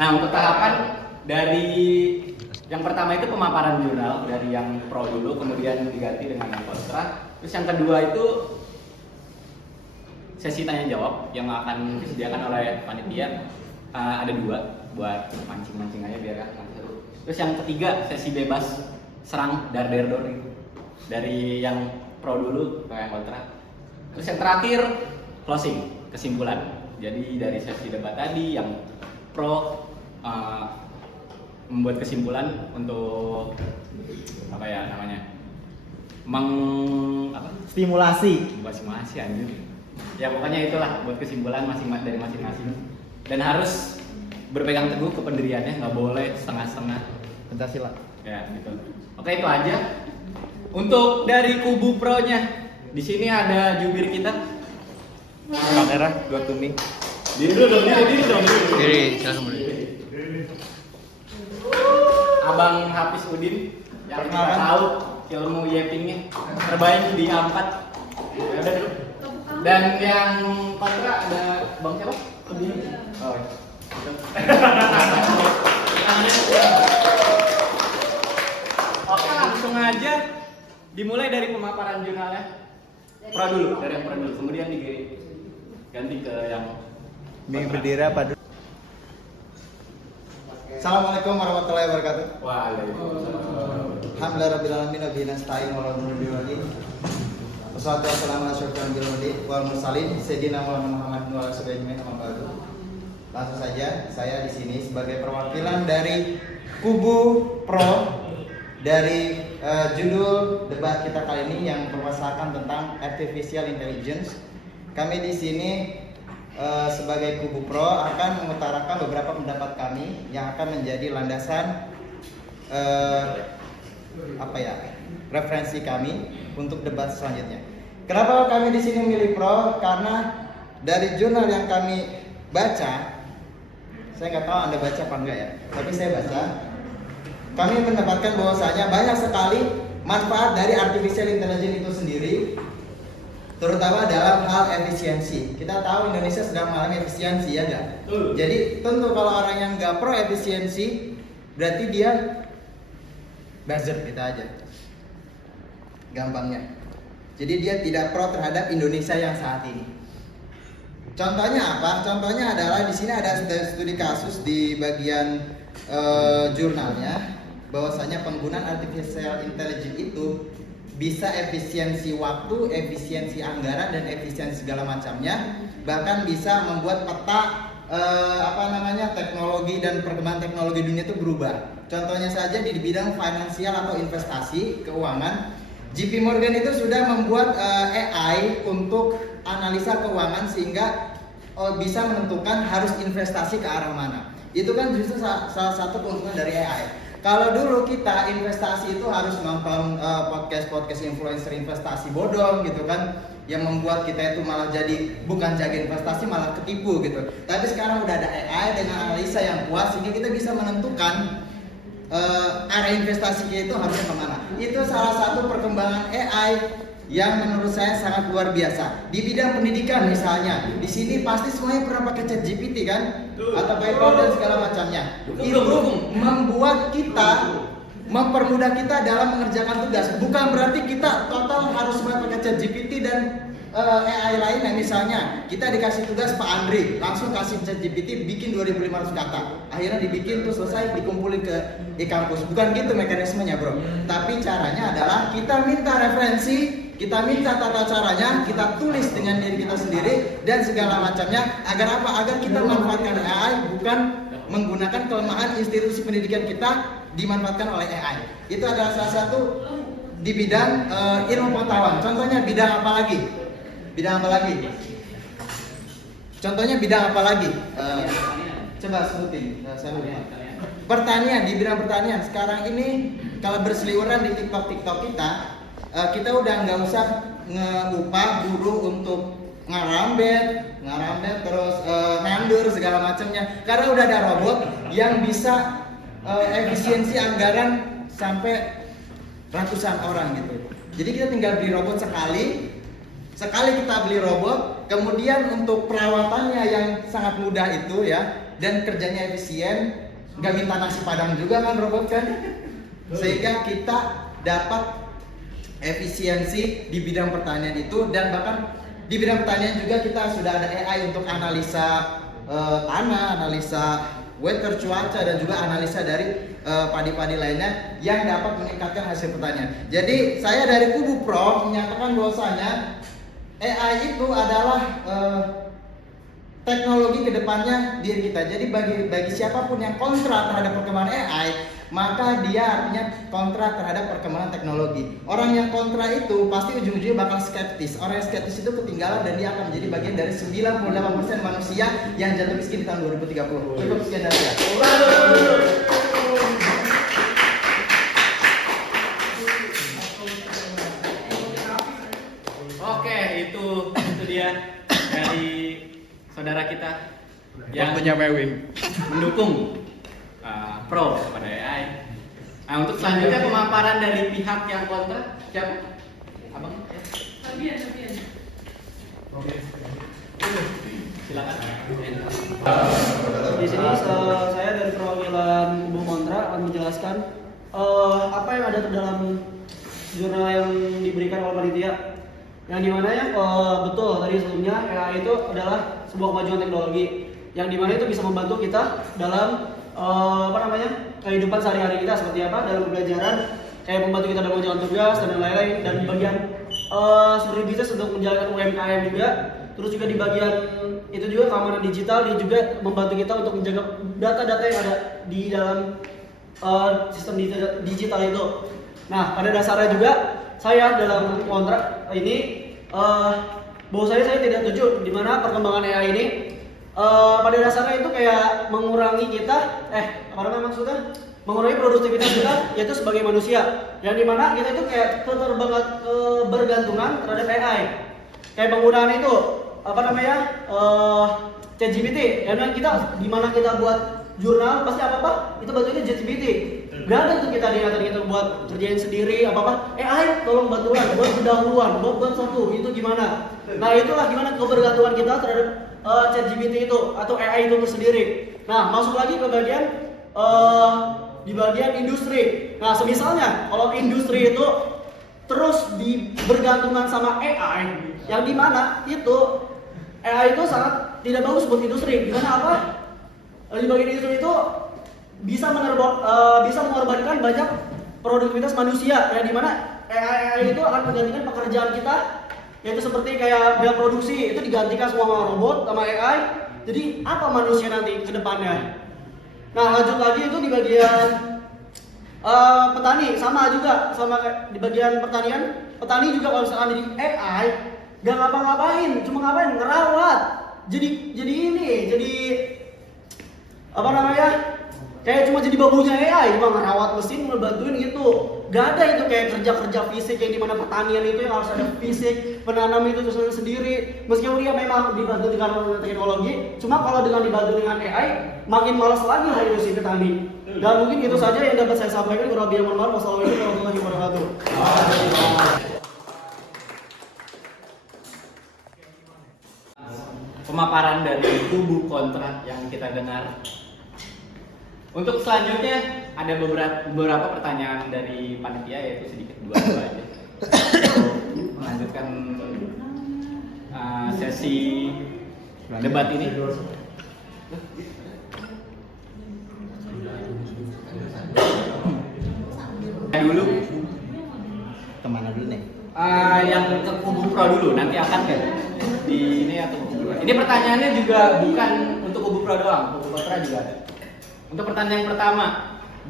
Nah, untuk tahapan dari yang pertama itu pemaparan jurnal dari yang pro dulu, kemudian diganti dengan yang kontra. Terus yang kedua itu sesi tanya jawab yang akan disediakan oleh panitia. Ada 2 buat mancing-mancing aja biar nanti seru. Terus yang ketiga sesi bebas serang dar-der-dor gitu. Dari yang pro dulu ke yang kontra. Terus yang terakhir closing, kesimpulan. Jadi dari sesi debat tadi yang pro membuat kesimpulan untuk apa ya namanya? Stimulasi. Buat simulasi anjir. Ya pokoknya itulah buat kesimpulan dari masing-masing. Dan harus berpegang teguh ke pendiriannya, nggak boleh setengah-setengah. Pancasila. Ya gitu. Oke, itu aja. Untuk dari kubu pro-nya, di sini ada jubir kita. Kamera 2 tuming. Diri dong. Diri, silakan berdiri. Abang Hafiz Udin yang kita tahu ilmu yepingnya terbaik di A4. Ya udah dulu. Dan yang kontra ada Bang siapa? Oh. Oke, langsung aja dimulai dari pemaparan jurnalnya. Pro dulu, dari yang pro dulu, kemudian diganti ke yang Berdiri apa dulu? Assalamualaikum warahmatullahi wabarakatuh. Waalaikumsalam. Alhamdulillahirabbil alamin wa bihi nasta'in wa la ilaha illallah. Wassalatu wassalamu ala asyrofil anbiya'i wal mursalin sayyidina Muhammad wa ala alihi wasallam. Langsung saja, saya di sini sebagai perwakilan dari kubu pro dari judul debat kita kali ini yang bermasalahkan tentang artificial intelligence. Kami di sini sebagai kubu pro akan mengutarakan beberapa pendapat kami yang akan menjadi landasan referensi kami untuk debat selanjutnya. Kenapa kami di sini memilih pro? Karena dari jurnal yang kami baca, saya nggak tahu Anda baca apa enggak ya, tapi saya baca, kami mendapatkan bahwasanya banyak sekali manfaat dari artificial intelligence itu sendiri, terutama dalam hal efisiensi. Kita tahu Indonesia sedang mengalami efisiensi, ya enggak? Jadi tentu kalau orang yang nggak pro efisiensi, berarti dia buzzer kita aja, gampangnya. Jadi dia tidak pro terhadap Indonesia yang saat ini. Contohnya apa? Contohnya adalah di sini ada studi kasus di bagian jurnalnya, bahwasanya penggunaan artificial intelligence itu bisa efisiensi waktu, efisiensi anggaran, dan efisiensi segala macamnya. Bahkan bisa membuat peta teknologi dan perkembangan teknologi dunia itu berubah. Contohnya saja di bidang finansial atau investasi keuangan, JP Morgan itu sudah membuat AI untuk analisa keuangan sehingga bisa menentukan harus investasi ke arah mana. Itu kan justru salah satu keuntungan dari AI. Kalau dulu kita investasi itu harus nonton podcast influencer investasi bodong gitu kan, yang membuat kita itu malah jadi bukan jaga investasi malah ketipu gitu. Tapi sekarang udah ada AI dengan analisa yang kuat sehingga kita bisa menentukan area investasi kita itu harusnya kemana. Itu salah satu perkembangan AI yang menurut saya sangat luar biasa. Di bidang pendidikan misalnya, di sini pasti semuanya pernah pakai ChatGPT kan, atau Python dan segala macamnya. Itu membuat kita, mempermudah kita dalam mengerjakan tugas. Bukan berarti kita total harus pakai ChatGPT dan AI lain yang misalnya kita dikasih tugas Pak Andri, langsung kasih ChatGPT bikin 2.500 kata. Akhirnya dibikin terus selesai dikumpulin di kampus. Bukan gitu mekanismenya, bro. Tapi caranya adalah kita minta referensi, kita minta tata caranya, kita tulis dengan diri kita sendiri dan segala macamnya. Agar apa? Agar kita memanfaatkan AI, bukan menggunakan kelemahan institusi pendidikan kita dimanfaatkan oleh AI. Itu adalah salah satu di bidang ilmu pengetahuan. Contohnya bidang apa lagi? Contohnya bidang apa lagi? Coba sebutin. Saya lupa. Pertanian, di bidang pertanian sekarang ini kalau berseliweran di TikTok kita udah nggak usah ngupah buruh untuk ngarambet terus nandur segala macamnya, karena udah ada robot yang bisa efisiensi anggaran sampai ratusan orang gitu. Jadi kita tinggal beli robot sekali kita beli robot, kemudian untuk perawatannya yang sangat mudah itu ya, dan kerjanya efisien, nggak minta nasi padang juga kan robot kan, sehingga kita dapat efisiensi di bidang pertanian itu. Dan bahkan di bidang pertanian juga kita sudah ada AI untuk analisa tanah, analisa weather, cuaca, dan juga analisa dari padi-padi lainnya yang dapat meningkatkan hasil pertanian. Jadi saya dari Kubu Pro menyatakan bahwasanya AI itu adalah teknologi kedepannya diri kita. Jadi bagi siapapun yang kontra terhadap perkembangan AI, maka dia artinya kontra terhadap perkembangan teknologi. Orang yang kontra itu pasti ujung-ujungnya bakal skeptis. Orang yang skeptis itu ketinggalan dan dia akan menjadi bagian dari 98% manusia yang jatuh miskin di tahun 2030. Cukup sekian dari saya. Oke, itu dia dari saudara kita yang Waktunya Mewin. mendukung pro kepada AI. Nah, untuk selanjutnya pemaparan dari pihak yang kontra, siapa? Abang? Ya. Oke. Silakan. Di sini saya dari perwakilan Kubu Kontra akan menjelaskan apa yang ada di dalam jurnal yang diberikan oleh panitia. Yang dimana ya betul tadi sebelumnya AI itu adalah sebuah kemajuan teknologi yang dimana itu bisa membantu kita dalam kehidupan sehari-hari kita seperti apa dalam pembelajaran, kayak membantu kita dalam menjalankan tugas dan lain-lain, dan di bagian seperti bisnis untuk menjalankan UMKM juga. Terus juga di bagian itu juga keamanan digital, dia juga membantu kita untuk menjaga data-data yang ada di dalam sistem digital itu. Nah, pada dasarnya juga saya dalam kontrak ini bahwa saya tidak setuju di mana perkembangan AI ini pada dasarnya itu kayak mengurangi kita maksudnya mengurangi produktivitas kita yaitu sebagai manusia, yang dimana kita itu kayak bergantungan terhadap AI, kayak penggunaan itu ChatGPT, yang kita dimana kita buat jurnal pasti apa itu bantunya ChatGPT. Gak ada itu kita buat kerjain sendiri AI tolong bantuan buat pendahuluan buat satu itu gimana. Nah itulah gimana kebergantungan kita terhadap ChatGPT itu atau AI itu sendiri. Nah masuk lagi ke bagian di bagian industri. Nah semisalnya kalau industri itu terus bergantungan sama AI, yang dimana itu AI itu sangat tidak bagus buat industri. Dimana di bagian industri itu bisa mengorbankan banyak produktivitas manusia, yang dimana AI itu akan menggantikan pekerjaan kita, yaitu seperti kayak bidang produksi itu digantikan semua sama robot sama AI. Jadi apa manusia nanti ke depannya? Nah lanjut lagi itu di bagian petani sama di bagian pertanian. Petani juga kalau misalkan di AI gak ngapa-ngapain, cuma ngerawat. Jadi kayak cuma jadi babunya AI, cuma ngerawat mesin, ngebantuin gitu. Gak ada itu kayak kerja-kerja fisik yang dimana pertanian itu yang harus ada fisik, penanam itu sendiri. Meskipun dia memang dibantu dengan teknologi, cuma kalau dengan dibantu dengan AI, makin malas lagi lah itu si petani. Dan mungkin itu saja yang dapat saya sampaikan. Kurang lebih mohon maaf. Wassalamualaikum warahmatullahi wabarakatuh. Pemaparan dari kubu kontra yang kita dengar. Untuk selanjutnya ada beberapa pertanyaan dari panitia, yaitu sedikit dua aja. Melanjutkan sesi debat ini. Dulu Kemana dulu nih? yang ke kubu pro dulu, nanti akan ke di ini atau kubu pro. Ini pertanyaannya juga bukan untuk kubu pro doang, kubu kontra juga ada. Untuk pertanyaan yang pertama,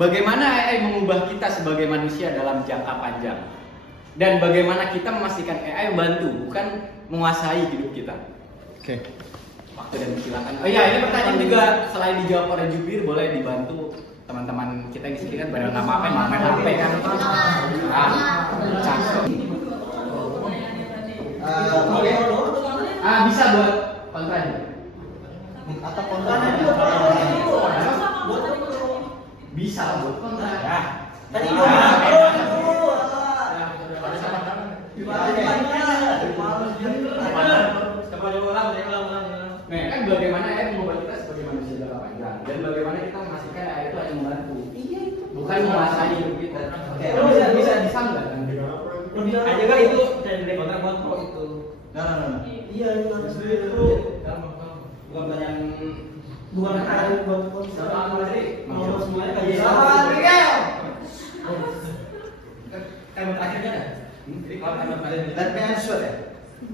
bagaimana AI mengubah kita sebagai manusia dalam jangka panjang? Dan bagaimana kita memastikan AI membantu, bukan menguasai hidup kita? Oke. Waktu dan silakan. Oh iya, ini pertanyaan juga selain dijawab oleh Jubir, boleh dibantu teman-teman kita yang di sini kan pada nggak main HP kan? Bisa buat kontra juga. Atau kontra Bisa buat kontra. Ya. Tadi Nah, kan bagaimana ya mengubah kita sebagai manusia jangka panjang. bukan menguasai gitu. Oke. Bisa disanggah. Lebih Aja kan itu dari kontrak buat pro itu. Nah. Iya, itu harus itu. Bukan yang Bukan ada buat sama tadi. kalau semuanya kayak Sama Miguel. Kan terakhirnya ada. Jadi kalau kan terakhir Let me answer ya.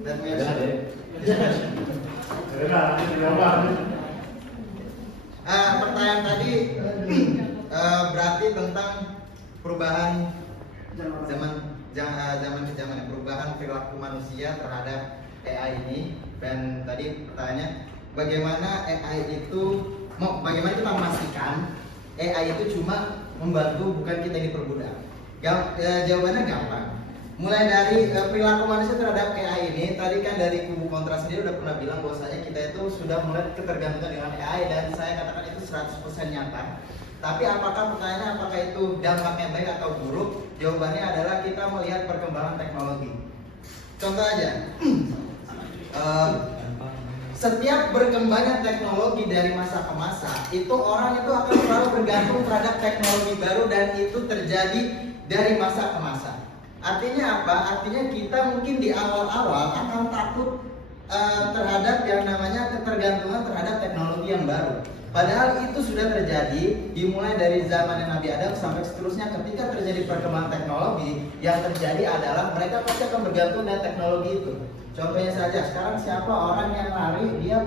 Let me answer. Pertanyaan tadi berarti tentang perubahan zaman perubahan perilaku manusia terhadap AI ini. Dan tadi pertanyaannya bagaimana kita memastikan AI itu cuma membantu, bukan kita ini diperbudak. Jawabannya gampang. Mulai dari perilaku manusia terhadap AI ini, tadi kan dari kubu kontra sendiri udah pernah bilang bahwasanya kita itu sudah mulai ketergantungan dengan AI, dan saya katakan itu 100% nyata. Tapi pertanyaannya apakah itu dampaknya baik atau buruk? Jawabannya adalah kita melihat perkembangan teknologi. Contoh aja, setiap berkembangnya teknologi dari masa ke masa, itu orang itu akan selalu bergantung terhadap teknologi baru, dan itu terjadi dari masa ke masa. Artinya apa? Artinya kita mungkin di awal-awal akan takut terhadap yang namanya ketergantungan terhadap teknologi yang baru. Padahal itu sudah terjadi dimulai dari zaman Nabi Adam sampai seterusnya. Ketika terjadi perkembangan teknologi, yang terjadi adalah mereka pasti akan bergantung dengan teknologi itu. Contohnya saja, sekarang siapa orang yang lari dia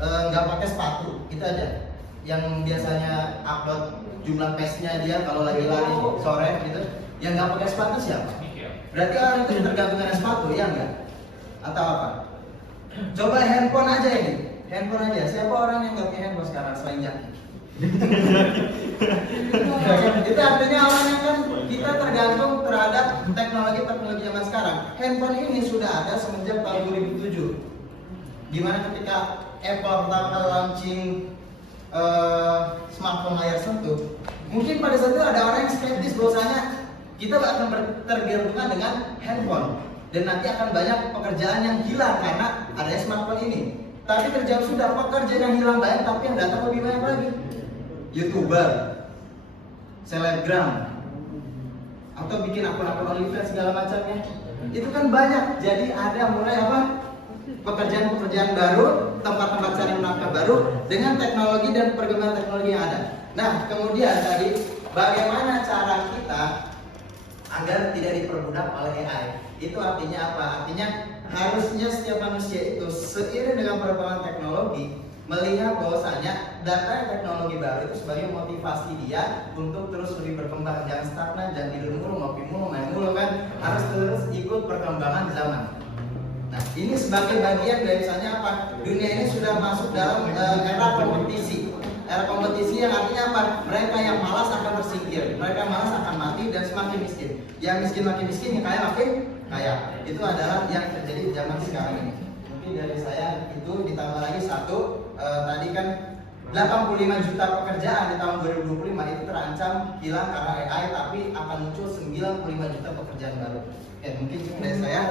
nggak pakai sepatu, gitu aja. Yang biasanya upload jumlah pace-nya dia kalau lagi lari sore gitu, yang nggak pakai sepatu siapa? Berarti orang itu tergantung dengan sepatu, ya enggak? Atau apa? Coba handphone aja ini, handphone aja. Siapa orang yang nggak punya handphone sekarang selain Jaki? Itu artinya awalnya kan kita tergantung terhadap teknologi zaman sekarang. Handphone ini sudah ada semenjak tahun 2007. Dimana ketika Apple pertama kali launching smartphone layar sentuh, mungkin pada saat itu ada orang yang skeptis bahwasanya kita akan tergantungan dengan handphone dan nanti akan banyak pekerjaan yang hilang karena adanya smartphone ini. Tapi terjawab sudah, pekerjaan yang hilang banyak tapi yang datang lebih banyak lagi. YouTuber, selebgram, atau bikin akun-akun OnlyFans segala macamnya, itu kan banyak. Jadi ada mulai pekerjaan-pekerjaan baru, tempat-tempat cari nafkah baru dengan teknologi dan perkembangan teknologi yang ada. Nah, kemudian tadi bagaimana cara kita agar tidak diperbudak oleh AI? Itu artinya apa? Artinya harusnya setiap manusia itu seiring dengan perkembangan teknologi melihat bahwasanya data teknologi baru itu sebagai motivasi dia untuk terus lebih berkembang, jangan stagnan, jangan tidur mulu, ngopi mulu, main mulu kan, harus terus ikut perkembangan zaman. Nah, ini sebagai bagian dari misalnya apa? Dunia ini sudah masuk dalam era kompetisi. Era kompetisi yang artinya apa? Mereka yang malas akan tersingkir, mereka malas akan mati dan semakin miskin. Yang miskin makin miskin, yang kaya makin kaya. Itu adalah yang terjadi di zaman sekarang ini. Mungkin dari saya itu ditambah lagi satu. Tadi kan 85 juta pekerjaan di tahun 2025 itu terancam hilang karena AI, tapi akan muncul 95 juta pekerjaan baru. Oke, mungkin cukup dari saya.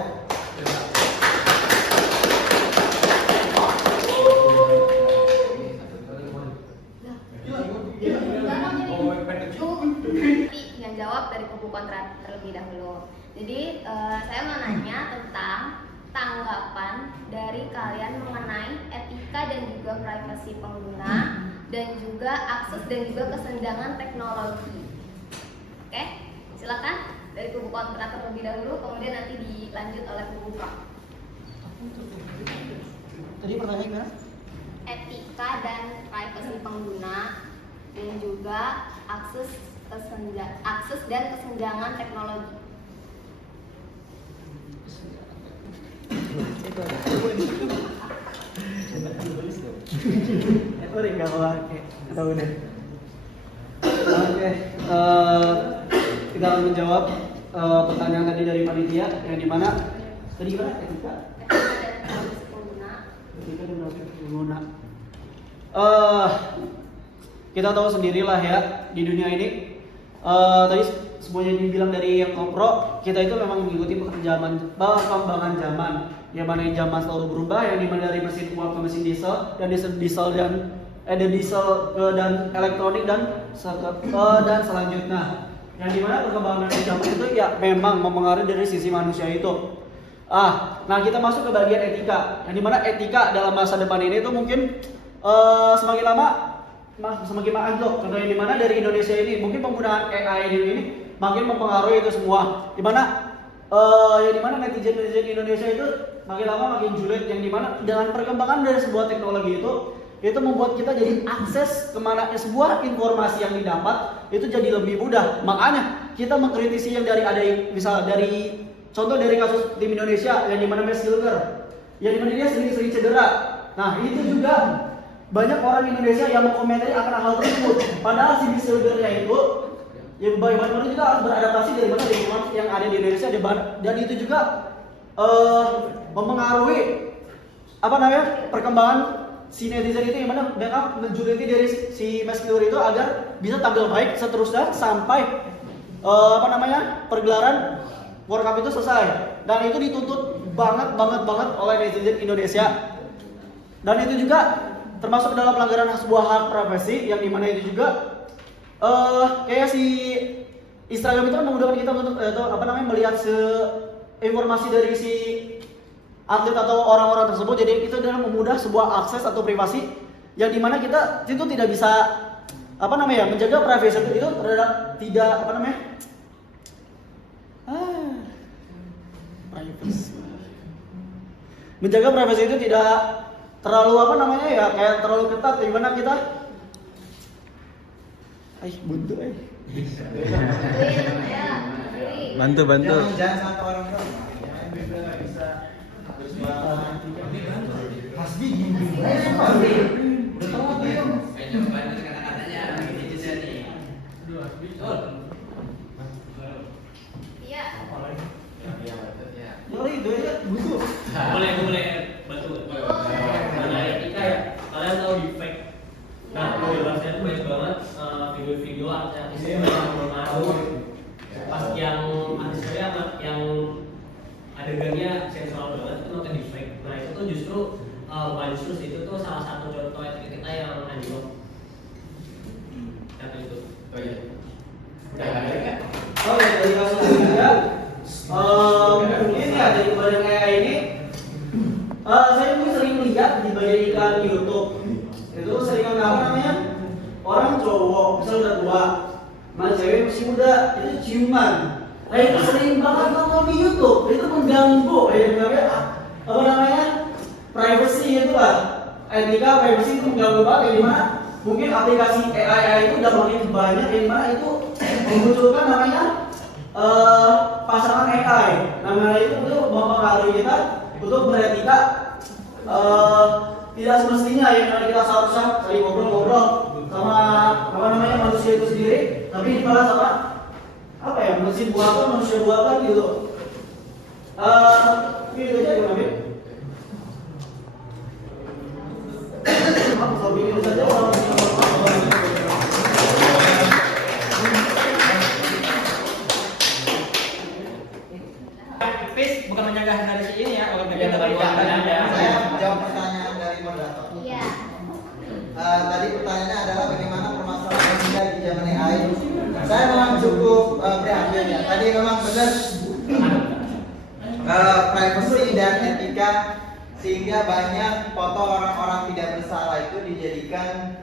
Yang jawab dari kubu kontra terlebih dahulu. Jadi saya mau nanya tentang tanggapan dari kalian mengenai etika dan juga privasi pengguna dan juga akses dan juga kesenjangan teknologi. Oke, silakan dari kubu kontra terlebih dahulu, kemudian nanti dilanjut oleh kubu pro. Tadi pertanyaannya gimana? Etika dan privasi pengguna dan juga akses dan kesenjangan teknologi. Itu enggak pakai. Tahu deh. Oke, kita akan menjawab pertanyaan tadi dari panitia yang di mana? Tadi gimana? Etika Dan privasi pengguna. Etika dan privasi pengguna. Kita tahu sendirilah ya di dunia ini. Tadi semuanya dibilang dari yang pro, kita itu memang mengikuti perkembangan zaman. Yang mana zaman selalu berubah, yang dimana dari mesin uap ke mesin diesel dan diesel dan ada diesel dan elektronik dan selanjutnya. Yang dimana perkembangan dari zaman itu ya memang mempengaruhi dari sisi manusia itu. Nah kita masuk ke bagian etika. Yang dimana etika dalam masa depan ini itu mungkin semakin lama semakin anjlok. Contohnya dimana dari Indonesia ini mungkin penggunaan AI ini makin mempengaruhi itu semua. Dimana netizen Indonesia itu makin lama makin julid. Yang dimana dengan perkembangan dari sebuah teknologi itu membuat kita jadi akses kemana sebuah informasi yang didapat itu jadi lebih mudah. Makanya kita mengkritisi yang misal dari contoh dari kasus tim Indonesia yang dimana Mas Silver, yang dimana dia sering cedera. Nah itu juga banyak orang Indonesia yang mengomentari akan hal tersebut. Padahal si Silvernya itu yang bagaimana juga harus beradaptasi dari mana lingkungan yang ada di Indonesia dan itu juga mempengaruhi perkembangan si netizen itu yang mana mereka menjuliti dari si Mas Silver itu agar bisa tampil baik seterusnya sampai pergelaran World Cup itu selesai. Dan itu dituntut banget oleh netizen Indonesia. Dan itu juga termasuk dalam pelanggaran sebuah hak privasi yang dimana itu juga kayak si Instagram itu kan memudahkan kita untuk melihat informasi dari si atlet atau orang-orang tersebut. Jadi itu adalah memudah sebuah akses atau privasi yang dimana kita itu tidak bisa menjaga privasi itu terhadap menjaga privasi itu tidak terlalu kayak terlalu ketat di mana kita buntu Bantu. Jangan sampai orang tahu. Hasbi Boleh bantu. Nah, etika ya. Kalian tahu deepfake. Nah, di luar sana banyak banget video-video artis-artis yang mengaruh pas yang artisnya yang adegannya sensual banget itu nonton deepfake. Nah, itu tuh justru itu tuh salah satu contoh etika kita yang anjlok. Kata itu. Oh iya. Udah ada kan? Oh ya, dari kasus juga mungkin ya dari bagian AI ini saya mungkin sering lihat di bagian iklan YouTube itu sering orang cowok misal udah tua sama cewek masih muda itu ciuman. Nah itu sering banget nonton di YouTube, itu mengganggu privacy itu lah, etika privacy itu mengganggu banget. Di mana mungkin aplikasi AI itu udah makin banyak di mana itu memunculkan pasangan AI. Namanya itu mempengaruhi kita untuk beretika tidak semestinya yang kita seharusnya saling ngobrol sama manusia itu sendiri, tapi dibalas mesin buatan manusia buatan gitu. Gitu aja Bang Amir. Apa begini saja Pis bukan menyegah dari si ini ya, bukan menyegah dari Saya jawab pertanyaan dari moderator. Iya. Tadi pertanyaannya adalah bagaimana permasalahan etika di zaman AI. Saya memang cukup prihatin ya. Tadi memang benar privacy dan etika sehingga banyak foto orang-orang tidak bersalah itu dijadikan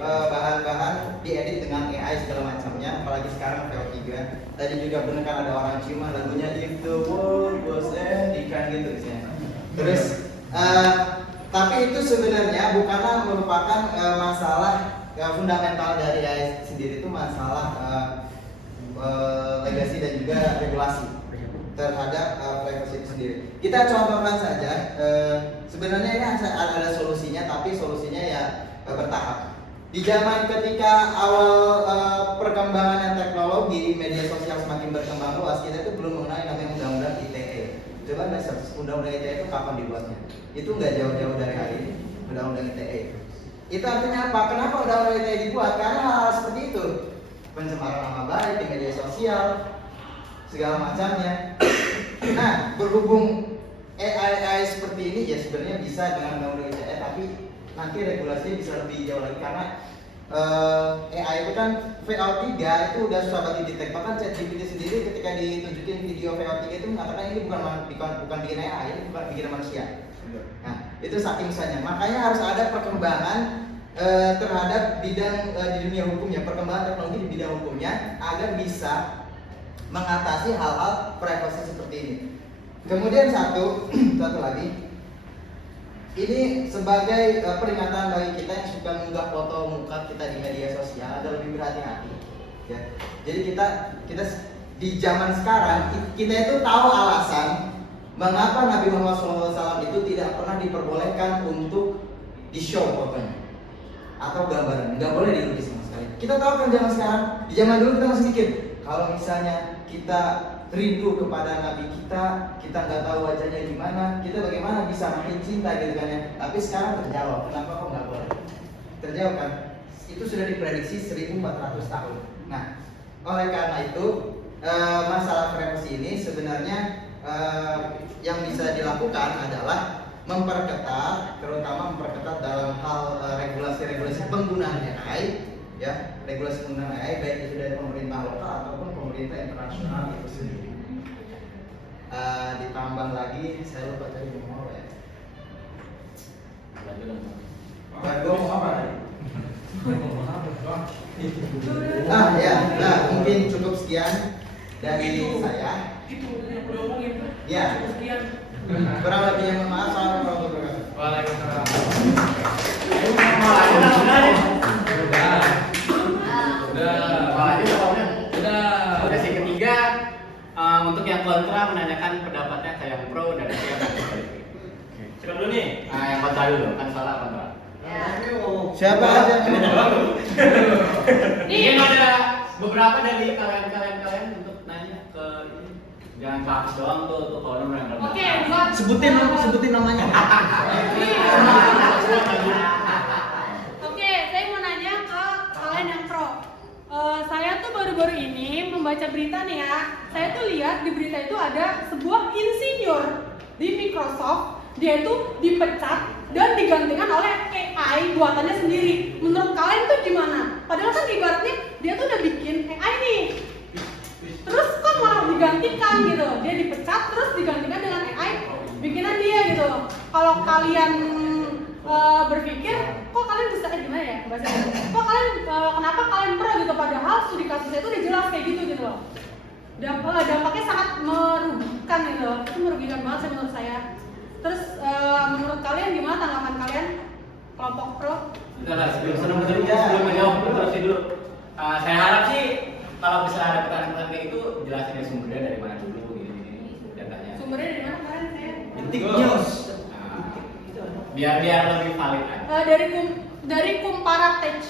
bahan-bahan diedit dengan AI segala macamnya, apalagi sekarang VO3. Tadi juga benar kan ada orang ciuman lagunya If the World Was Ending gitu misalnya. Terus tapi itu sebenarnya bukanlah merupakan masalah fundamental dari AI sendiri, itu masalah legasi dan juga regulasi terhadap privacy itu sendiri. Kita contohkan saja, sebenarnya ini ada solusinya, tapi solusinya ya bertahap. Di zaman ketika awal perkembangan teknologi, media sosial semakin berkembang luas, kita itu belum mengenai namanya undang-undang ITE. Coba undang-undang ITE itu kapan dibuatnya? Itu nggak jauh-jauh dari hari ini, undang-undang ITE. Itu artinya apa? Kenapa undang-undang ITE dibuat? Karena hal seperti itu, pencemaran nama baik di media sosial, segala macamnya. Nah, berhubung AI seperti ini ya sebenarnya bisa dengan undang-undang ITE, tapi nanti regulasinya bisa lebih jauh lagi karena AI itu kan VO3 itu udah susah banget didetek. Bahkan ChatGPT sendiri ketika ditunjukin video VO3 itu mengatakan ini bukan bikin AI, ini bukan bikin manusia. Nah, itu saking susahnya. Makanya harus ada perkembangan terhadap bidang di dunia hukumnya, perkembangan teknologi di bidang hukumnya agar bisa mengatasi hal-hal privasi seperti ini. Kemudian satu lagi, ini sebagai peringatan bagi kita yang suka mengunggah foto muka kita di media sosial agar lebih berhati-hati. Ya. Jadi kita di zaman sekarang kita itu tahu alasan mengapa Nabi Muhammad SAW itu tidak pernah diperbolehkan untuk di-show fotonya atau gambaran, nggak boleh dilukis sama sekali. Kita tahu kan zaman sekarang, di zaman dulu kita masih mikir kalau misalnya kita rindu kepada Nabi kita nggak tahu wajahnya gimana, kita bagaimana bisa makin cinta gitu kan ya. Tapi sekarang terjawab, kenapa kok nggak boleh? Terjawab kan, itu sudah diprediksi 1400 tahun. Nah, oleh karena itu masalah privasi ini sebenarnya yang bisa dilakukan adalah memperketat, terutama memperketat dalam hal regulasi penggunaan AI, ya, regulasi penggunaan AI baik itu dari pemerintah lokal ataupun pemerintah internasional itu sendiri. Ditambah lagi, saya lupa tadi mau apa ya? Gue mau apa tadi? Ya, nah mungkin cukup sekian dari saya. Ya. Kurang lebihnya mohon maaf. Assalamualaikum warahmatullahi wabarakatuh. Waalaikumsalam. Udah sih ketiga untuk yang kontra menanyakan pendapatnya ke yang pro dan yang Coba dulu nih. yang kontra dulu kan salah kontra. Siapa aja? Mungkin ada beberapa dari kalian untuk nanya ke ini. Jangan kapus doang tuh kalau yang Oke, buat Sebutin namanya. Oke, saya mau nanya ke kalian yang pro. Saya tuh baru-baru ini membaca berita nih ya. Saya tuh lihat di berita itu ada sebuah insinyur di Microsoft. Dia itu dipecat dan digantikan oleh AI buatannya sendiri. Menurut kalian tuh gimana? Padahal kan ibaratnya dia tuh udah bikin AI nih. Terus kok malah digantikan gitu? Dia dipecat terus digantikan dengan AI bikinan dia gitu. Kalau kalian berpikir, kok kalian bisa gimana ya bahasanya? Kok kalian kenapa kalian pro gitu? Padahal studi kasusnya itu udah jelas kayak gitu gitu loh. Dampaknya sangat merugikan gitu. Itu merugikan banget sih menurut saya. Terus menurut kalian gimana tanggapan kalian kelompok pro? Bentar, sebelum menjawab terus dulu. Saya harap sih kalau bisa ada pertanyaan kayak itu jelasin ya sumbernya dari mana dulu gini datanya. Sumbernya dari mana kalian saya? Detik News. Biar lebih valid aja. Dari Kumparatech.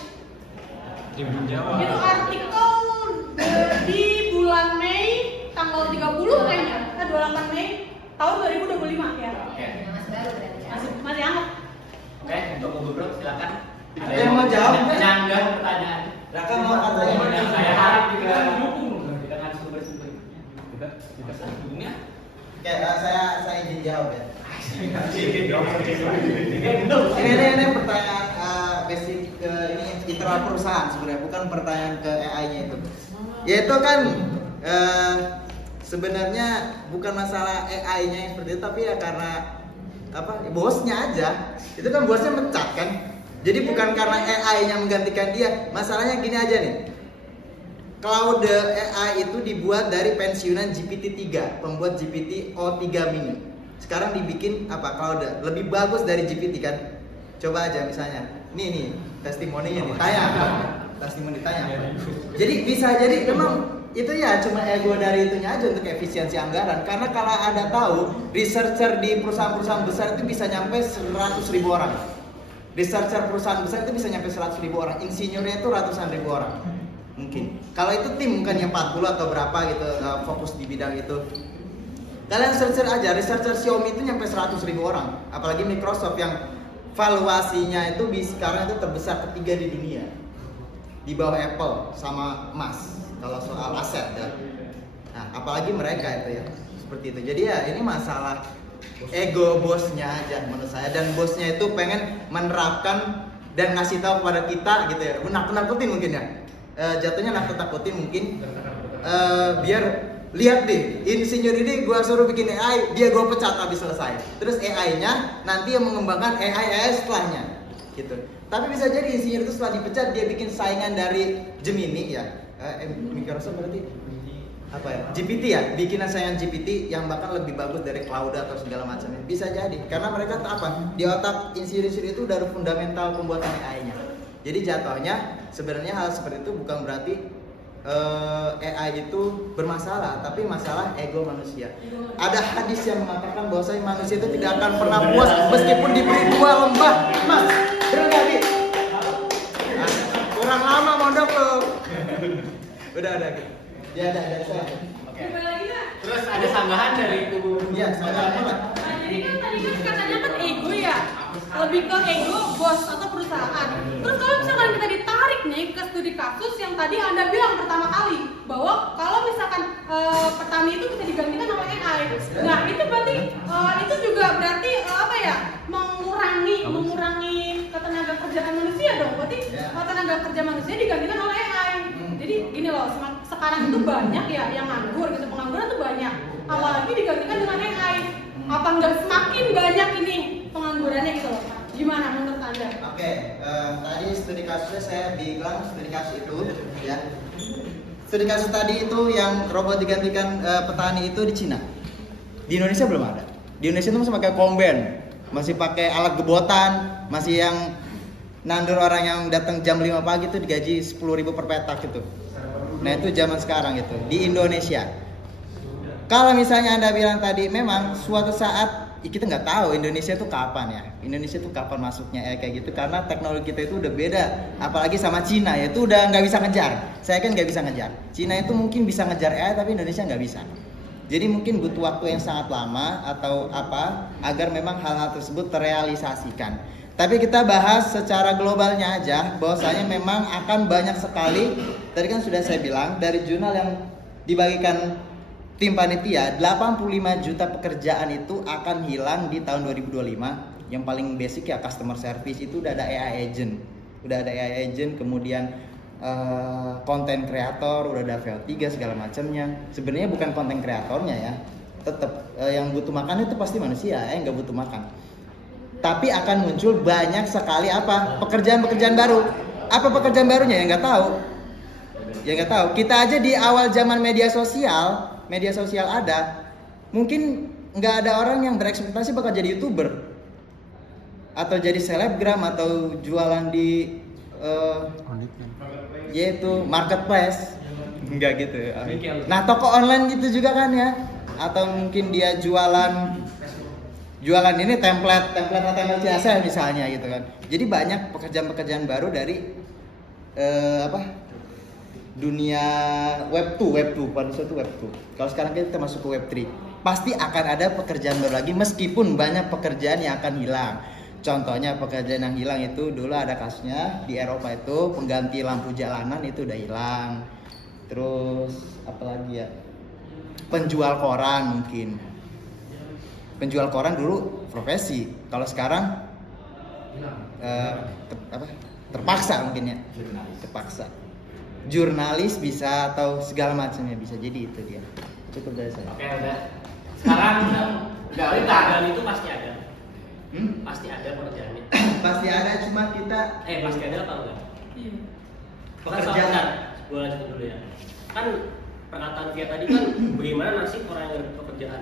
Itu artikel di bulan Mei tanggal 30 kayaknya, 28 Mei tahun 2025 ya. Oke. Masih baru berarti ya. Masih hangat. Oke, untuk Ibu Bro silakan. Ada yang mau jawab? Nyangga pertanyaan. Raka mau katanya. Saya harap juga dengan sumber-sumber. Hubungnya? Oke, saya izin jawab ya. Ini Ini pertanyaan basic ke ini internal perusahaan sebenarnya, bukan pertanyaan ke AI-nya itu. Yaitu kan sebenarnya bukan masalah AI-nya yang seperti itu, tapi ya karena apa? Bosnya aja. Itu kan bosnya mencat kan. Jadi bukan karena AI-nya menggantikan dia. Masalahnya gini aja nih. Cloud AI itu dibuat dari pensiunan GPT-3, pembuat GPT-O3 mini. Sekarang dibikin apa? Cloud lebih bagus dari GPT kan? Coba aja misalnya. Nih testimoninya nih. Tanya. Testimoni tanya. Jadi bisa jadi memang itu ya cuma ego dari itunya aja untuk efisiensi anggaran. Karena kalau ada tahu researcher di perusahaan-perusahaan besar itu bisa nyampe 100.000 orang. Researcher perusahaan besar itu bisa nyampe 100.000 orang. Insinyurnya itu ratusan ribu orang. Mungkin. Kalau itu tim bukan yang 40 atau berapa gitu fokus di bidang itu. Kalian search aja, researcher Xiaomi itu nyampe 100.000 orang. Apalagi Microsoft yang valuasinya itu sekarang itu terbesar ketiga di dunia. Di bawah Apple sama Mas kalau soal aset ya. Nah, apalagi mereka itu ya. Seperti itu. Jadi ya ini masalah ego bosnya aja menurut saya, dan bosnya itu pengen menerapkan dan ngasih tahu kepada kita gitu ya, nakut-nakutin mungkin ya. Jatuhnya nakut-nakutin mungkin, biar lihat deh, insinyur ini gua suruh bikin AI, dia gua pecat habis selesai. Terus AI-nya nanti yang mengembangkan AI setelahnya gitu. Tapi bisa jadi insinyur itu setelah dipecat dia bikin saingan dari Gemini ya, Microsoft berarti apa ya, GPT ya, bikinan saingan GPT yang bahkan lebih bagus dari Cloud atau segala macamnya. Bisa jadi karena mereka apa, di otak insinyur itu udah ada fundamental pembuatan AI-nya. Jadi jatuhnya sebenarnya hal seperti itu bukan berarti AI itu bermasalah, tapi masalah ego manusia. Ada hadis yang mengatakan bahwasanya manusia itu tidak akan pernah puas meskipun diberi 2 lembah emas. Benar nggak, Bi? Kurang lama mondok lo. Udah gitu. Ya ada saya. Oke. Gimana lagi nggak? Terus ada sanggahan dari kubu. Iya, sanggahan apa? Nah, jadi kan tadi kan katanya kan ego ya, lebih ke ego bos atau perusahaan. Terus kalau misalkan kita ditarik nih ke studi kasus yang tadi Anda bilang pertama kali bahwa kalau misalkan petani itu bisa digantikan oleh AI. Nah itu berarti itu juga berarti apa ya, mengurangi ketenaga kerjaan manusia dong. Berarti tenaga kerja manusia digantikan oleh AI. Jadi gini loh, sekarang itu banyak ya yang nganggur gitu, pengangguran tuh banyak. Apalagi digantikan dengan AI. Apa nggak semakin banyak ini penganggurannya gitu loh? Gimana menurut Anda? Oke, tadi studi kasusnya saya bilang studi kasus itu ya. Studi kasus tadi itu yang robot digantikan petani itu di Cina. Di Indonesia belum ada. Di Indonesia itu masih pakai komben, masih pakai alat gebotan, masih yang nandur orang yang datang jam 5 pagi itu digaji 10.000 per petak gitu. Nah itu zaman sekarang itu di Indonesia. Kalau misalnya Anda bilang tadi memang suatu saat kita nggak tahu Indonesia itu kapan ya. Indonesia itu kapan masuknya kayak gitu, karena teknologi kita itu udah beda. Apalagi sama Cina ya, itu udah nggak bisa ngejar. Saya kan nggak bisa ngejar. Cina itu mungkin bisa ngejar AI tapi Indonesia nggak bisa. Jadi mungkin butuh waktu yang sangat lama atau apa agar memang hal-hal tersebut terrealisasikan. Tapi kita bahas secara globalnya aja, bahwasanya memang akan banyak sekali. Tadi kan sudah saya bilang dari jurnal yang dibagikan tim panitia, 85 juta pekerjaan itu akan hilang di tahun 2025. Yang paling basic ya customer service itu udah ada AI agent. Udah ada AI agent, kemudian konten kreator, udah ada VO3 segala macamnya. Sebenarnya bukan konten kreatornya ya. Tetap yang butuh makan itu pasti manusia, nggak butuh makan. Tapi akan muncul banyak sekali apa? Pekerjaan-pekerjaan baru. Apa pekerjaan barunya? Ya nggak tahu. Ya nggak tahu. Kita aja di awal zaman media sosial ada, mungkin nggak ada orang yang berekspektasi bakal jadi YouTuber atau jadi selebgram atau jualan di yaitu marketplace, nggak gitu. Nah toko online gitu juga kan ya, atau mungkin dia jualan ini template HTML CSS misalnya gitu kan. Jadi banyak pekerjaan baru dari dunia web 2 manusia itu web 2. Kalau sekarang kita masuk ke web 3, pasti akan ada pekerjaan baru lagi meskipun banyak pekerjaan yang akan hilang. Contohnya pekerjaan yang hilang itu dulu ada kasusnya di Eropa itu pengganti lampu jalanan itu udah hilang. Terus apalagi ya? Penjual koran mungkin. Penjual koran dulu profesi, kalau sekarang terpaksa mungkin ya, terpaksa. Jurnalis bisa atau segala macamnya bisa, jadi itu dia. Cukup dari saya. Oke udah. Sekarang udah Pekerjaan itu pasti ada. Hmm? Pasti ada pekerjaannya. Pasti ada, cuma kita Pasti ada apa enggak? Iya. Pekerjaan. Gue lanjut dulu ya. Kan perkataan Via tadi kan bagaimana nasib orang yang berpekerjaan.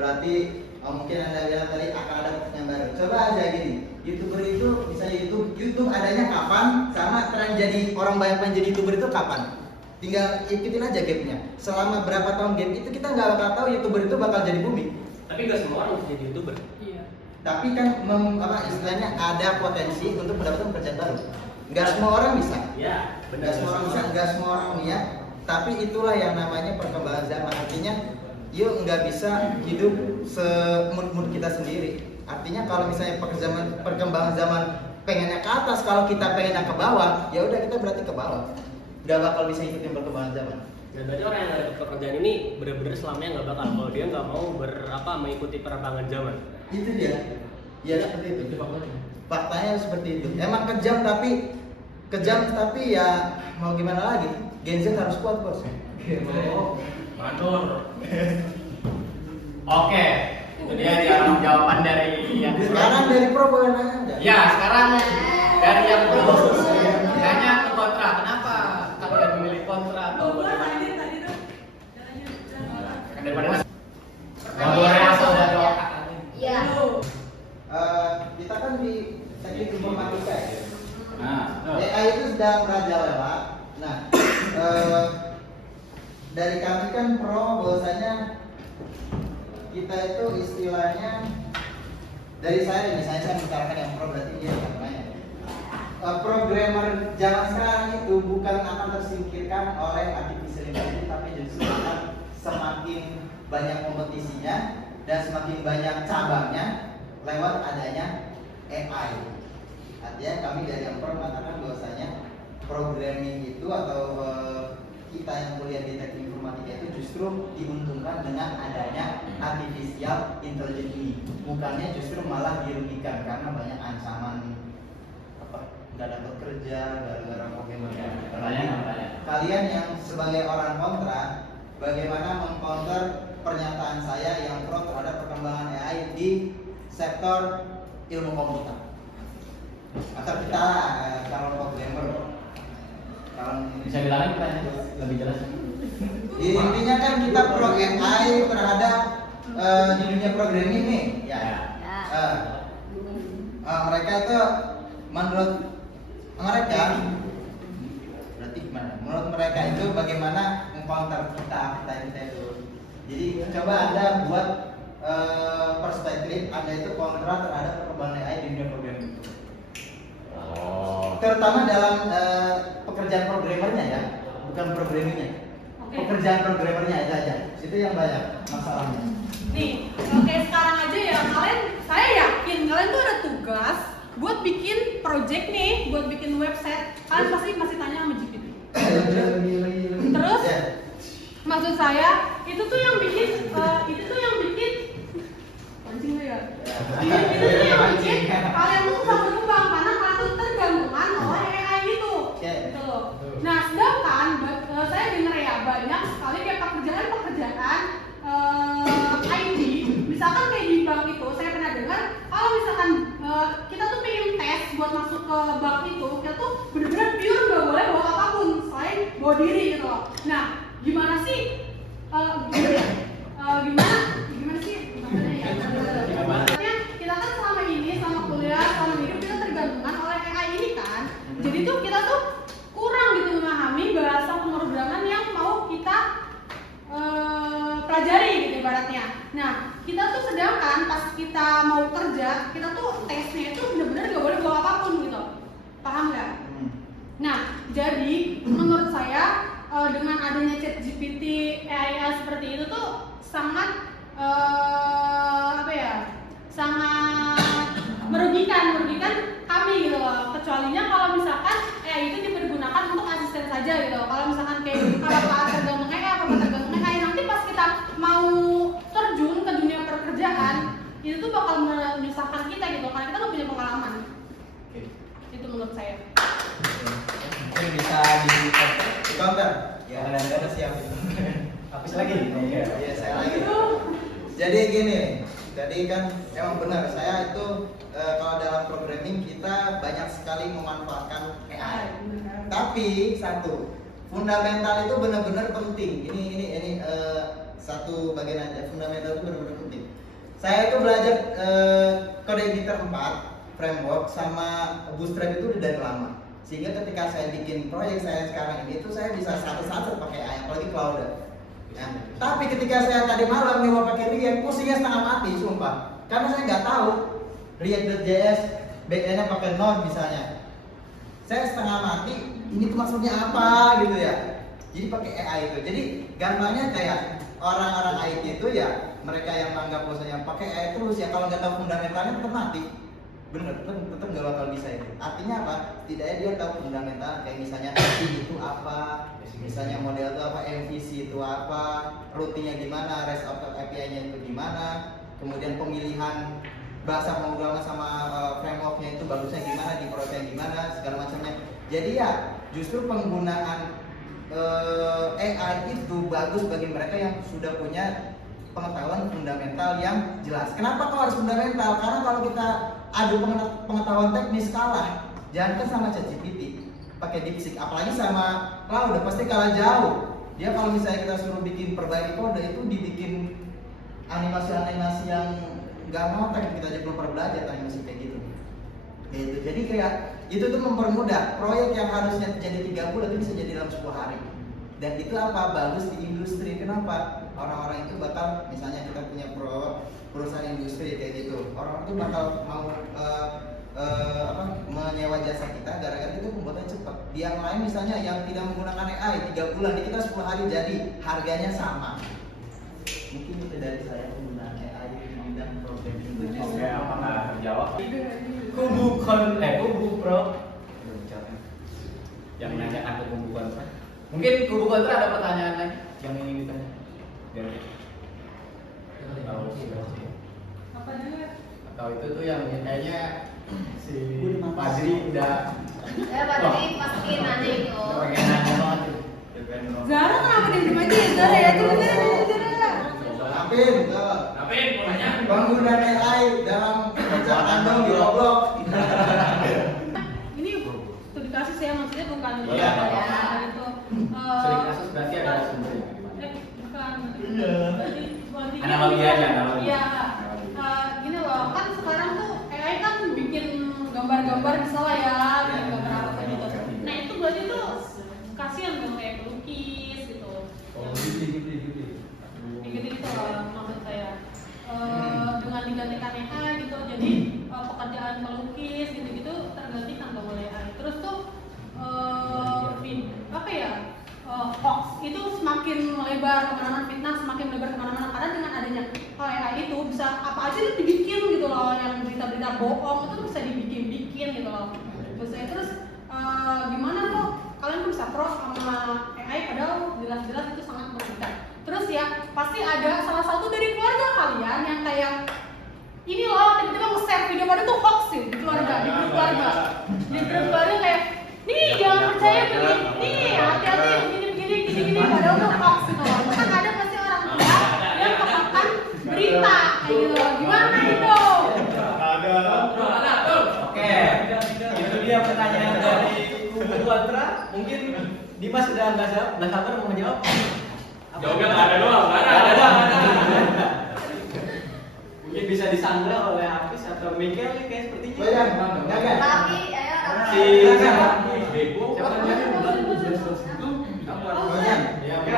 berarti mungkin Anda bilang tadi akan ada pekerjaan baru. Coba aja gini, YouTuber itu misalnya YouTube adanya kapan, sama tren jadi orang banyak menjadi YouTuber itu kapan? Tinggal ikutin aja gapnya. Selama berapa tahun gap itu kita nggak bakal tahu YouTuber itu bakal jadi booming. Tapi nggak semua orang bisa jadi YouTuber. Iya. Tapi kan istilahnya ada potensi untuk mendapatkan pekerjaan baru. Nggak semua orang bisa. Ya, Nggak semua orang bisa, nggak semua orang niat. Tapi itulah yang namanya perkembangan zaman. Artinya, yuk nggak bisa hidup semut-mut kita sendiri. Artinya kalau misalnya perkembangan zaman pengennya ke atas, kalau kita pengennya ke bawah, ya udah kita berarti ke bawah. Nggak bakal bisa ikutin perkembangan zaman. Dan berarti orang yang dapat pekerjaan ini benar-benar selamanya nggak bakal kalau dia nggak mau mengikuti perkembangan zaman. Itu dia. Ya seperti itu. Faktanya seperti itu. Emang kejam tapi ya mau gimana lagi? Gen Z harus kuat bos. Mandor. Oke, itu dia jawaban dari yang Sekarang dari pro boleh nanya nggak? Ya, sekarang dari yang pro. Tanya ke kontra. Kenapa kalian memilih kontra atau bagaimana? Tadi tuh. Daripada boleh asal dari otak. Iya. Kita kan di teknik informatika ya. Nah, AI itu sedang merajalela. Nah, dari kami kan pro bahwasanya kita itu istilahnya dari saya misalnya saya membicarakan yang pro berarti dia yang lain. Programmer zaman sekarang itu bukan akan tersingkirkan oleh artificial intelligence tapi justru akan semakin banyak kompetisinya dan semakin banyak cabangnya lewat adanya AI. Artinya kami dari yang pro mengatakan bahwasanya programming itu atau kita yang kuliah di teknik informatika itu justru diuntungkan dengan adanya artificial intelligence ini. Bukannya justru malah dirugikan karena banyak ancaman nggak dapat kerja gara-gara programming. Kalian yang sebagai orang kontra, bagaimana mengcounter pernyataan saya yang pro terhadap perkembangan AI di sektor ilmu komputer? Atau kita calon programmer? bisa bilangin pertanyaan lebih jelas. Intinya kan kita pro AI terhadap di dunia programming nih, ya. Mereka itu menurut mereka, berarti gimana? Menurut mereka itu bagaimana mengcounter kita itu. Jadi coba Anda buat perspektif Anda itu kontra terhadap perkembangan AI di dunia programming. Terutama dalam pekerjaan programmernya ya, bukan programmingnya. Pekerjaan programmernya itu aja, itu yang banyak masalahnya. Nih, oke sekarang aja ya saya yakin kalian tuh ada tugas buat bikin project nih, buat bikin website. Kalian pasti masih tanya sama GPT. Terus, maksud saya itu tuh yang bikin anjing lo ya. Itu tuh yang bikin kalian tuh bisa berkembang karena kalian tuh tergabungan oleh AI gitu. Gitu loh. Nah, sedangkan saya dengar ya banyak sekali kayak pekerjaan IT, misalkan kayak di bank itu, saya pernah dengar kalau misalkan kita tuh pengen tes buat masuk ke bank itu, kita tuh bener-bener pure nggak boleh bawa apapun selain bawa diri gitu loh. Nah, gimana sih? Gimana sih? Maksudnya kita kan selama ini, selama kuliah, selama hidup kita tergabungan oleh AI ini kan. Jadi tuh kita tuh kurang gitu memahami bahasa pemrograman yang mau kita pelajari gitu ibaratnya. Nah, kita tuh sedangkan pas kita mau kerja, kita tuh tesnya itu benar-benar gak boleh bawa apapun gitu. Paham nggak? Nah, jadi menurut saya dengan adanya ChatGPT, AI seperti itu tuh sangat sangat merugikan kami gitu loh. Kecualinya kalau misalkan AI itu dipergunakan untuk asisten saja gitu. Kalau misalkan kayak apa tergantung AI, nanti pas kita mau terjun ke dunia pekerjaan itu tuh bakal menyusahkan kita gitu karena kita nggak punya pengalaman. Itu menurut saya. Mungkin bisa di counter. Ya, ada siap itu. Habis lagi? Iya, saya lagi. Jadi gini, jadi kan emang benar saya itu kalau dalam programming kita banyak sekali memanfaatkan AI. Tapi satu, fundamental itu benar-benar penting. Ini satu bagian aja. Fundamental itu benar-benar penting. Saya itu belajar kode editor 4 framework sama Bootstrap itu udah dari lama. Sehingga ketika saya bikin proyek saya sekarang ini itu saya bisa satu-satu pakai AI, apalagi Cloud. Nah, tapi ketika saya tadi malam nyoba pakai React, pusingnya setengah mati, sumpah. Karena saya nggak tahu React.js backendnya pakai Node misalnya. Saya setengah mati, ini tuh maksudnya apa gitu ya. Jadi pakai AI itu. Jadi gampangnya kayak orang-orang IT itu ya mereka yang menganggap bahwasanya pakai AI terus ya kalau nggak tahu fundamentalnya tetap mati. bener tetap nggak bakal bisa itu. Artinya apa? Setidaknya dia tahu fundamental kayak misalnya API itu apa, misalnya model itu apa, MVC itu apa, routingnya gimana, REST API-nya itu gimana, kemudian pemilihan bahasa pemrograman sama frameworknya itu bagusnya gimana, di proses gimana, segala macamnya. Jadi ya justru penggunaan AI itu bagus bagi mereka yang sudah punya pengetahuan fundamental yang jelas. Kenapa kok harus fundamental? Karena kalau kita adu pengetahuan teknis kalah, jangan kan sama ChatGPT, pakai DeepSeek, apalagi sama Cloud, udah pasti kalah jauh. Dia kalau misalnya kita suruh bikin perbaiki kode itu dibikin animasi-animasi yang nggak ngotak, kita aja belum pernah belajar animasi kayak gitu. Gitu. Jadi kayak itu tuh mempermudah proyek yang harusnya jadi 3 bulan itu bisa jadi dalam 10 hari. Dan itu apa? Bagus di industri. Kenapa? Orang-orang itu bakal, misalnya kita punya perusahaan industri kayak gitu, orang itu bakal mau menyewa jasa kita gara-gara itu pembuatannya cepat. Di yang lain misalnya yang tidak menggunakan AI 3 bulan, di kita 10 hari jadi, harganya sama. Mungkin itu dari saya penggunaan AI di bidang programming. Oke, apakah terjawab? Kubu pro. Yang menanyakan ke kubu kontra. Mungkin kubu kontra ada pertanyaan lagi yang ingin ditanya. Apa dulu ya? Atau itu tuh yang kayaknya si Padri udah Padri pasti nanya itu. udah pengen nanya banget tuh. Zara kenapa diem aja ya Zara ya? Coba Zara. Napin, Napin, mau nanya? penggunaan AI dalam pecah kandang di Roblox. Ini studi kasus ya, maksudnya bukan Iya. itu. Studi kasus berarti ada sumbernya gimana? Bukan. Iya. Analogi aja, analogi. Iya. Gini loh, kan sekarang tuh AI kan bikin gambar-gambar misalnya ya, bikin gambar apa gitu. Nah itu berarti tuh kasihan dong kayak pelukis gitu. Gitu loh maksud saya. Dengan digantikan AI gitu, jadi pekerjaan pelukis gitu-gitu tergantikan dong oleh AI. Terus tuh apa ya? Hoax itu semakin melebar kemana-mana, fitnah semakin melebar kemana-mana karena dengan adanya AI itu bisa apa aja itu dibikin gitu loh, yang berita-berita bohong itu bisa dibikin gitu loh. Terus gimana kok kalian bisa pro sama AI padahal jelas-jelas itu sangat merugikan. Terus ya pasti ada salah satu dari keluarga kalian yang kayak ini loh tiba-tiba nge-share video pada tuh hoax sih di keluarga, di grup keluarga, kayak nih jangan percaya begini, nih hati-hati begini padahal tuh hoax gitu loh. Kan ada pasti orang tua yang kemakan berita kayak gitu loh. Gimana itu? Oke, itu dia pertanyaan dari kubu kontra. Mungkin Dimas sudah nggak sabar mau menjawab. Jawabnya nggak ada doang, nggak ada. Mungkin bisa disandra oleh Hafiz atau Mikael nih kayak sepertinya. Bayang, jangan. Raffi, ayo Si Raffi. Bebo. Siapa namanya? Bayang. Ya, mungkin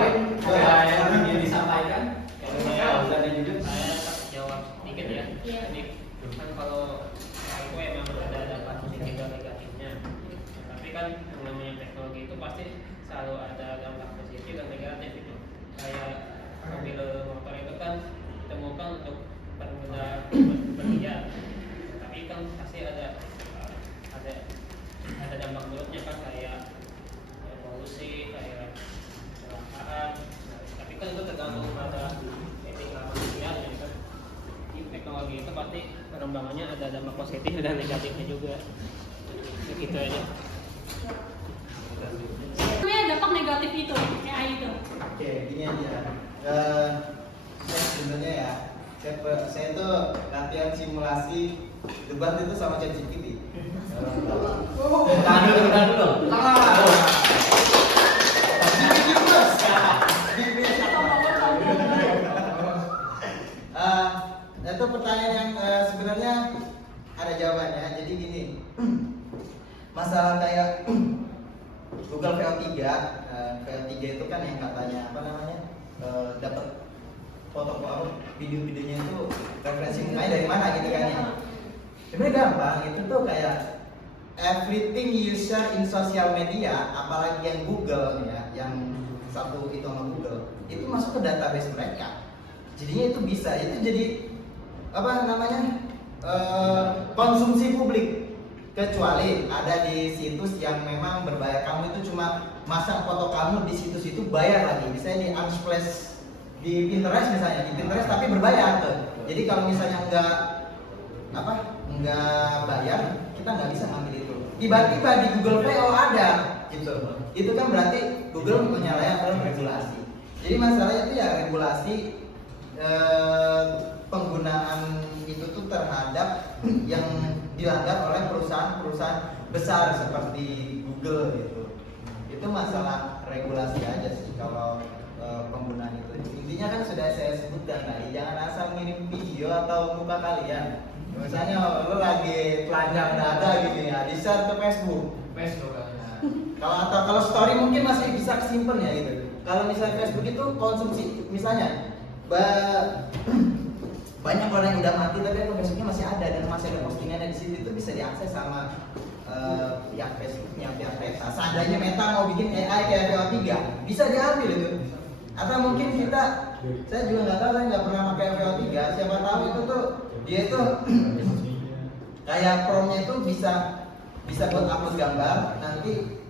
ada yang ingin disampaikan. Kalau ada juga. Saya jawab sedikit ya. Iya. Jadi kan kalau aku emang ada dampak positif dan negatifnya. Tapi kan yang namanya teknologi itu pasti selalu ada dampak positif dan negatif itu. Kayak mobil motor itu kan ditemukan untuk pengguna berpergian. Tapi kan pasti ada dampak buruknya kan kayak polusi, kayak kecelakaan. Tapi kan itu tergantung pada etika manusia ya kan. Di teknologi itu pasti perkembangannya ada dampak positif dan negatifnya juga. Begitu aja. Sebenarnya dampak negatif itu AI itu. Oke, gini aja. Saya sebenarnya ya, saya tuh latihan simulasi debat itu sama ChatGPT. Tahan dulu. Itu pertanyaan yang sebenarnya ada jawabannya. Jadi gini, masalah kayak Google VO3, VO3 itu kan yang katanya apa namanya dapat foto video-videonya itu referensi mukanya dari mana gitu kan ya. Sebenarnya gampang, itu tuh kayak everything you share in social media, apalagi yang Google ya, yang satu itu sama Google, itu masuk ke database mereka. Jadinya itu bisa, itu jadi apa namanya konsumsi publik, kecuali ada di situs yang memang berbayar. Kamu itu cuma masang foto kamu di situs itu bayar lagi, misalnya di Unsplash, di Pinterest misalnya, di Pinterest tapi berbayar tuh. Jadi kalau misalnya nggak bayar, kita nggak bisa ngambil itu. Tiba-tiba di Google PO ada, gitu. Itu kan berarti Google menyalahi regulasi. Jadi masalahnya itu ya regulasi penggunaan itu tuh terhadap yang dilanggar oleh perusahaan-perusahaan besar seperti Google gitu. Itu masalah regulasi aja sih kalau penggunaan itu. Intinya kan sudah saya sebutkan tadi, jangan asal ngirim video atau muka kalian. Misalnya lo lagi telanjang dada gitu ya, di share ke Facebook. Kalau story mungkin masih bisa kesimpan ya gitu. Kalau misalnya Facebook itu konsumsi, misalnya banyak orang yang udah mati tapi akun Facebooknya masih ada dan masih ada postingannya di situ, itu bisa diakses sama pihak Facebooknya, pihak Meta. Seandainya Meta mau bikin AI kayak VO3, bisa diambil itu. Atau mungkin saya juga nggak tahu, saya nggak pernah pakai VO3. Siapa tahu itu tuh dia itu kayak promnya itu bisa buat upload gambar. Nanti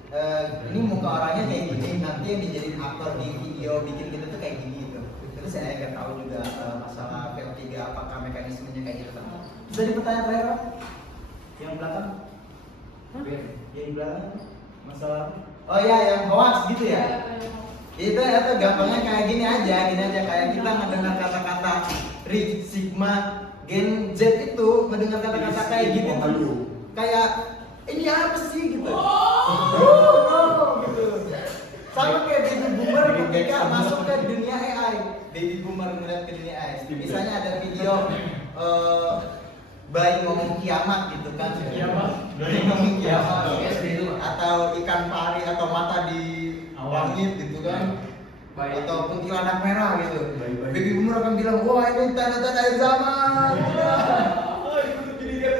ini muka orangnya kayak gini, nanti yang dijadiin aktor di video bikin gitu tuh kayak gini gitu. Terus saya nggak tahu juga masalah VO3 apakah mekanismenya kayak gitu. Bisa pertanyaan terakhir Pak? Yang belakang? Yang belakang masalah? Oh iya, yang hoax gitu ya? Itu gampangnya kayak gini aja kayak kita mendengar kata-kata Rich Sigma Gen Z itu mendengar kata-kata kayak gitu kayak ini apa sih gitu. Gitu. Sama kayak baby boomer ketika masuk ke dunia AI. Baby boomer melihat ke dunia AI. Misalnya ada video bayi ngomong kiamat gitu kan. Bayi ngomong kiamat. Atau ikan pari atau mata di langit gitu kan. Atau kuntilanak merah gitu. Baby boomer akan bilang, wah ini tanda-tanda akhir zaman.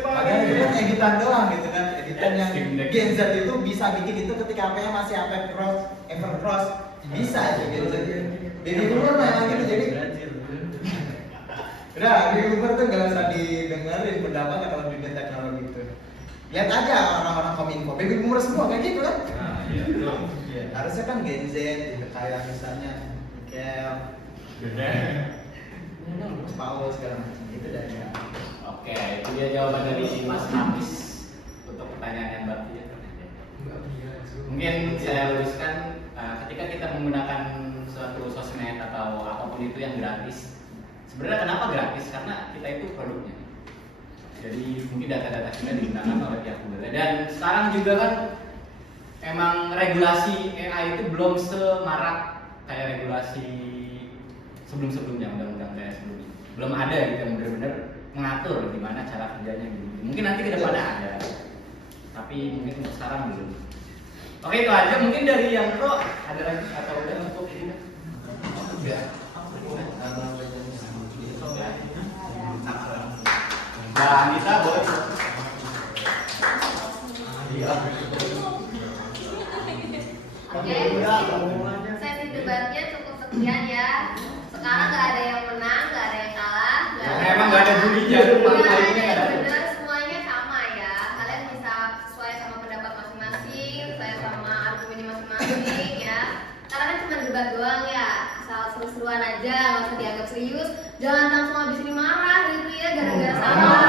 Padahal itu kan editan doang gitu kan. Editan yang Gen Z itu bisa bikin itu ketika HP-nya masih HP Evercross bisa aja gitu. Baby boomer memang gitu, jadi udah, baby boomer tuh gak usah didengerin pendapatnya kalau di teknologi itu. Lihat aja orang-orang Kominfo, baby boomer semua kayak gitu kan. Iya. Harusnya kan Gen Z gitu, kayak misalnya kayak Paul segala macam gitu dan ya. Oke, itu dia jawaban dari Mas Hafiz untuk pertanyaan yang Mbak Tia. Mungkin saya luruskan, ketika kita menggunakan suatu sosmed atau apapun itu yang gratis, sebenarnya kenapa gratis? Karena kita itu produknya. Jadi mungkin data-data kita digunakan oleh pihak Google. Dan sekarang juga kan emang regulasi AI itu belum semarak kayak regulasi sebelum-sebelumnya, undang-undang kayak sebelumnya. Belum ada gitu yang benar-benar mengatur gimana cara kerjanya gitu. Mungkin nanti ke depannya ada. Tapi mungkin untuk sekarang belum. Oke, itu aja. Mungkin dari yang pro ada lagi atau udah cukup ini? Udah. Mbak Anita boleh? Oke, sesi debatnya cukup sekian ya. Sekarang nggak ada yang menang, nggak ada yang kalah. Emang nggak ada bulinya, Bener, semuanya sama ya. Kalian bisa sesuai sama pendapat masing-masing, sesuai sama argumennya masing-masing ya. Karena kan cuma debat doang ya, asal seru-seruan aja, nggak usah dianggap serius. Jangan langsung habis ini marah gitu ya, gara-gara salah.